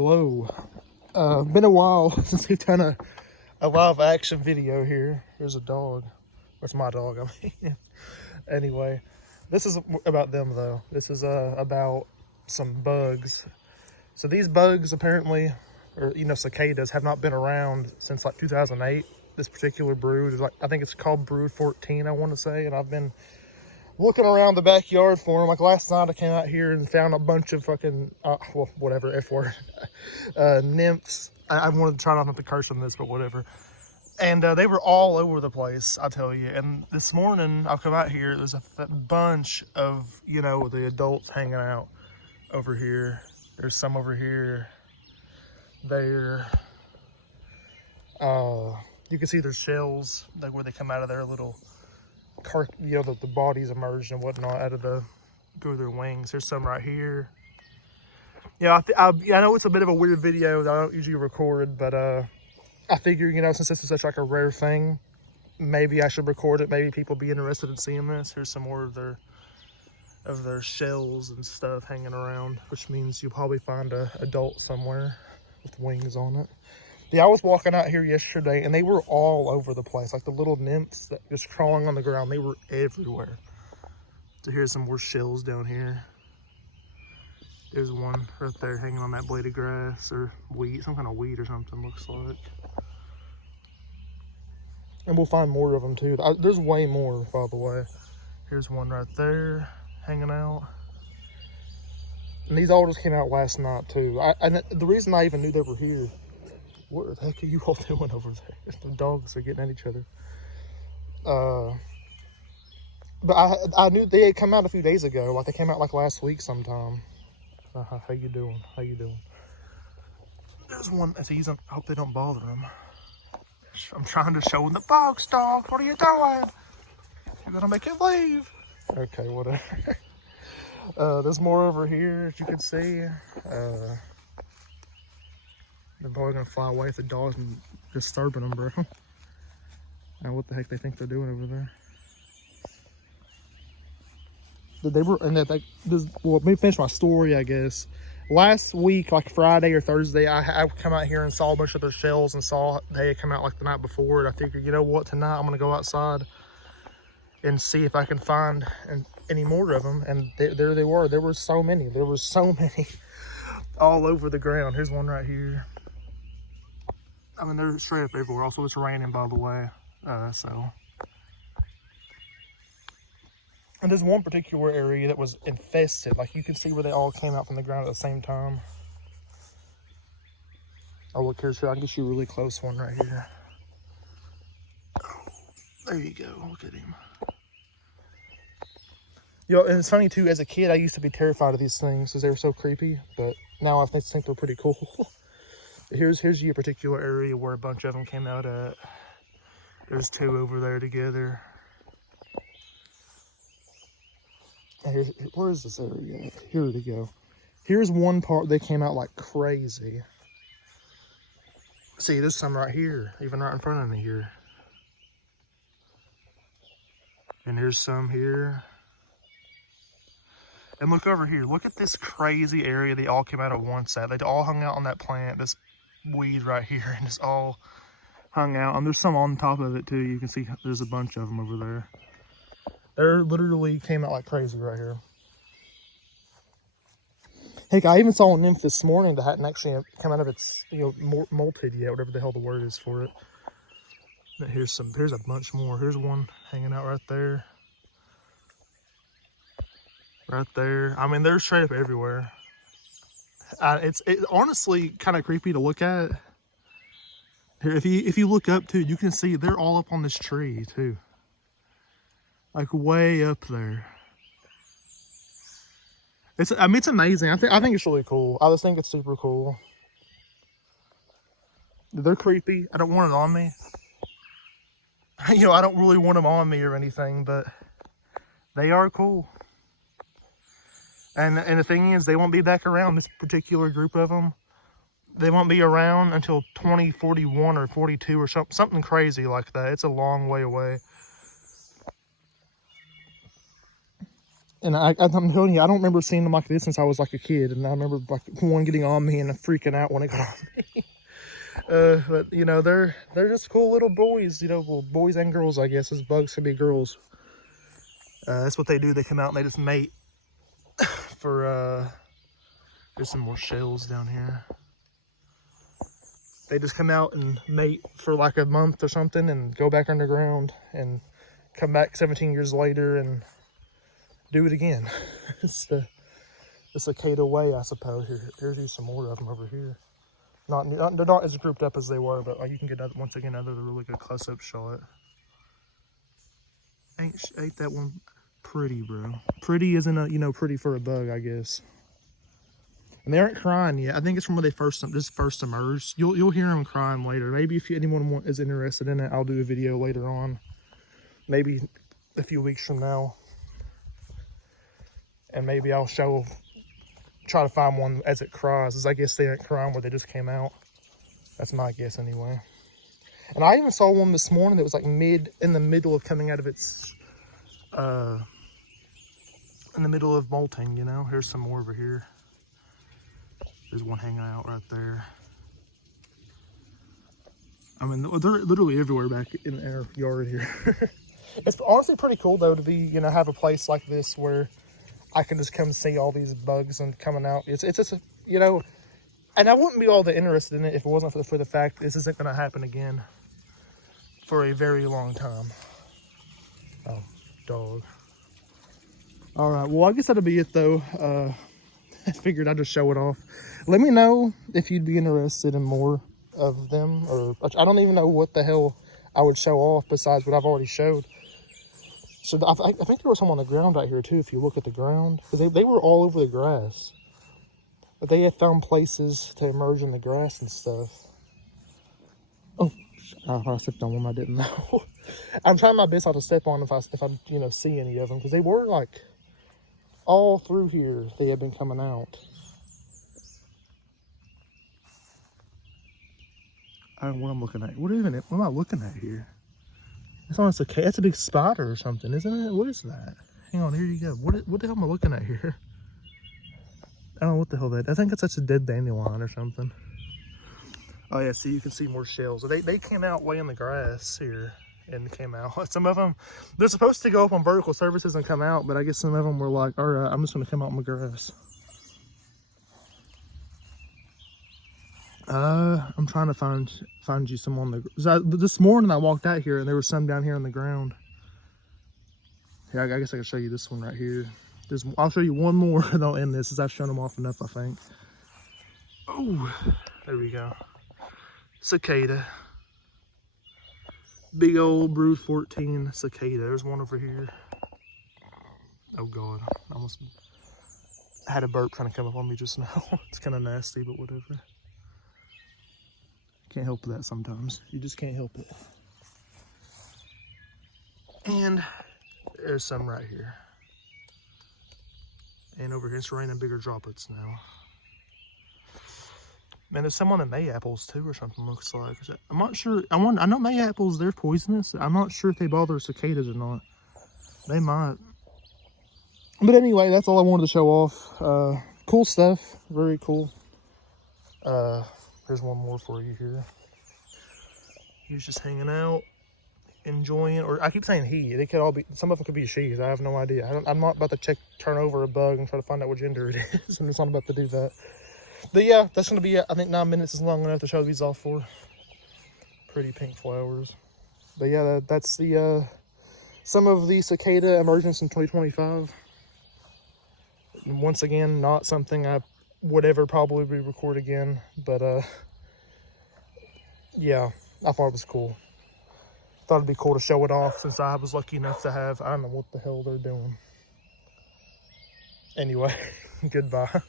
Hello. Been a while since we've done a live action video here. Here's a dog. That's my dog, I mean. Anyway, this is about them though. This is about some bugs. So these bugs apparently, or cicadas, have not been around since like 2008. This particular brood is like, I think it's called brood 14, I want to say, and I've been looking around the backyard for them. Like last night I came out here and found a bunch of fucking, well, whatever, F word, nymphs. I wanted to try not to curse on this, but whatever. And they were all over the place, I tell you. And this morning I'll come out here, there's a bunch of, the adults hanging out over here. There's some over here, there. You can see their shells, like where they come out of their little the bodies emerged and whatnot out of through their wings. There's some right here. Yeah, I know it's a bit of a weird video that I don't usually record, but I figure, since this is such like a rare thing, maybe I should record it. Maybe people be interested in seeing this. Here's some more of their shells and stuff hanging around, which means you'll probably find an adult somewhere with wings on it. Yeah, I was walking out here yesterday and they were all over the place. Like the little nymphs that just crawling on the ground, they were everywhere. So here's some more shells down here. There's one right there hanging on that blade of grass or weed, some kind of weed or something, looks like. And we'll find more of them too. There's way more, by the way. Here's one right there hanging out. And these all just came out last night too. And the reason I even knew they were here, what the heck are you all doing over there? The dogs are getting at each other. But I knew they had come out a few days ago. Like they came out like last week sometime. How you doing? How you doing? There's one that's easy. I hope they don't bother him. I'm trying to show him the bugs, dog. What are you doing? You're gonna make it leave. Okay, whatever. There's more over here, as you can see. They're probably gonna fly away if the dog's disturbing them, bro. Now what the heck they think they're doing over there? Well, let me finish my story, I guess. Last week, like Friday or Thursday, I come out here and saw a bunch of their shells and saw they had come out like the night before. And I figured, you know what, tonight I'm gonna go outside and see if I can find any more of them. And there they were. There were so many. There were so many all over the ground. Here's one right here. I mean, they're straight up everywhere. Also, it's raining, by the way. And there's one particular area that was infested. Like, you can see where they all came out from the ground at the same time. Oh, look here. So I can get you a really close one right here. Oh, there you go. Look at him. And it's funny, too. As a kid, I used to be terrified of these things because they were so creepy. But now I think they're pretty cool. Here's your particular area where a bunch of them came out at. There's two over there together. And where is this area? Here we go. Here's one part they came out like crazy. See, there's some right here, even right in front of me here. And there's some here. And look over here. Look at this crazy area they all came out at once at. They all hung out on that plant, this weed right here, and it's all hung out. And there's some on top of it too. You can see there's a bunch of them over there. They literally came out like crazy right here. Heck, I even saw a nymph this morning that hadn't actually come out of its, molted yet, whatever the hell the word is for it. But here's a bunch more. Here's one hanging out right there. Right there. I mean, they're straight up everywhere. It's honestly kind of creepy to look at. Here, if you look up too, you can see they're all up on this tree too. Like way up there. It's amazing. I think it's really cool. I just think it's super cool. They're creepy. I don't want it on me. I don't really want them on me or anything, but they are cool. And the thing is, they won't be back around, this particular group of them. They won't be around until 2041 or 42 or something crazy like that. It's a long way away. And I'm telling you, I don't remember seeing them like this since I was like a kid. And I remember like one getting on me and freaking out when it got on me. But you know, they're just cool little boys, you know, well, boys and girls, I guess, as bugs can be girls. That's what they do. They come out and they just mate for, there's some more shells down here. They just come out and mate for like a month or something and go back underground and come back 17 years later and do it again. It's the cicada way, I suppose. Here's some more of them over here. They're not as grouped up as they were, but you can get once again another really good close-up shot. Ain't that one pretty, bro? Pretty isn't a, you know, pretty for a bug, I guess. And they aren't crying yet. I think it's from when they first emerged. You'll hear them crying later. Maybe if anyone is interested in it, I'll do a video later on. Maybe a few weeks from now. And maybe I'll try to find one as it cries, as I guess they aren't crying where they just came out. That's my guess anyway. And I even saw one this morning that was like in the middle of coming out of its, in the middle of molting, you know. Here's some more over here. There's one hanging out right there. I mean, they're literally everywhere back in our yard here. It's honestly pretty cool though to be, you know, have a place like this where I can just come see all these bugs and coming out. It's just, you know, and I wouldn't be all that interested in it if it wasn't for the fact this isn't going to happen again for a very long time. Oh, dog. All right, well, I guess that'll be it though. I figured I'd just show it off. Let me know if you'd be interested in more of them, or I don't even know what the hell I would show off besides what I've already showed. So I think there was some on the ground out here too, if you look at the ground. Because they were all over the grass. But they had found places to emerge in the grass and stuff. Oh, I stepped on one I didn't know. I'm trying my best not to step on if I you know, see any of them. Because they were like all through here. They had been coming out. I don't know what I'm looking at. What am I looking at here? It's on a cicada. That's a big spider or something, isn't it? What is that? Hang on, here you go. What the hell am I looking at here? I don't know what the hell that is. I think it's such a dead dandelion or something. Oh yeah, see, you can see more shells. They came out way in the grass here and came out. Some of them, they're supposed to go up on vertical surfaces and come out, but I guess some of them were like, all right, I'm just gonna come out in the grass. I'm trying to find you some on the. This morning I walked out here and there was some down here on the ground. Here, I guess I can show you this one right here. I'll show you one more and I'll end this, as I've shown them off enough, I think. Oh, there we go. Cicada. Big old brood 14 cicada. There's one over here. Oh God, I almost had a burp trying to come up on me just now. It's kind of nasty, but whatever. Can't help that sometimes. You just can't help it. And there's some right here. And over here, it's raining bigger droplets now. Man, there's some on the Mayaples too, or something, looks like. I'm not sure. I know Mayaples, they're poisonous. I'm not sure if they bother cicadas or not. They might. But anyway, that's all I wanted to show off. Cool stuff. Very cool. There's one more for you here. He's just hanging out, enjoying, or I keep saying he. They could all be, some of them could be she's. I have no idea. I'm not about to turn over a bug and try to find out what gender it is. I'm just not about to do that. But yeah, that's going to be it. I think 9 minutes is long enough to show these off for. Pretty pink flowers. But yeah, that's the some of the cicada emergence in 2025. Once again, not something I would ever probably record again, but yeah, I thought it was cool. Thought it'd be cool to show it off since I was lucky enough to have, I don't know what the hell they're doing. Anyway, goodbye.